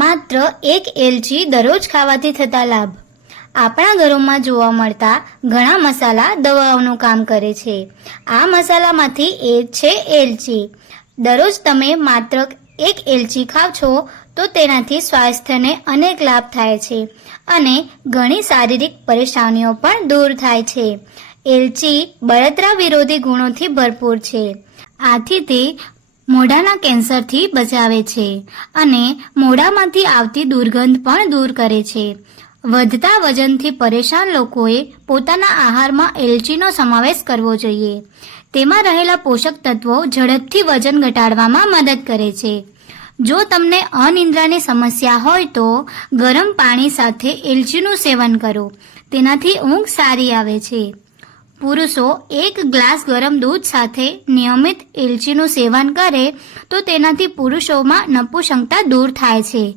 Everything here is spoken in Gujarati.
માત્ર એક એલચી દરરોજ ખાવાથી થતા લાભ. આપણા ઘરોમાં જોવા મળતા ઘણા મસાલા દવાઓનું કામ કરે છે. આ મસાલામાંથી એક છે એલચી. દરરોજ તમે માત્ર એક એલચી ખાવ છો તો તેનાથી સ્વાસ્થ્યને અનેક લાભ થાય છે અને ઘણી શારીરિક પરેશાનીઓ પણ દૂર થાય છે. એલચી બળતરા વિરોધી ગુણોથી ભરપૂર છે. આથી તે મોઢાના કેન્સરથી બચાવે છે અને મોઢામાંથી આવતી દુર્ગંધ પણ દૂર કરે છે. વધતા વજનથી પરેશાન લોકોએ પોતાના આહારમાં એલચીનો સમાવેશ કરવો જોઈએ. તેમાં રહેલા પોષક તત્વો ઝડપથી વજન ઘટાડવામાં મદદ કરે છે. જો તમને અનિદ્રાની સમસ્યા હોય તો ગરમ પાણી સાથે એલચીનું સેવન કરો. તેનાથી ઊંઘ સારી આવે છે. પુરુષો એક ગ્લાસ ગરમ દૂધ સાથે નિયમિત એલચીનું સેવન કરે તો તેનાથી પુરુષોમાં નપુંસકતા દૂર થાય છે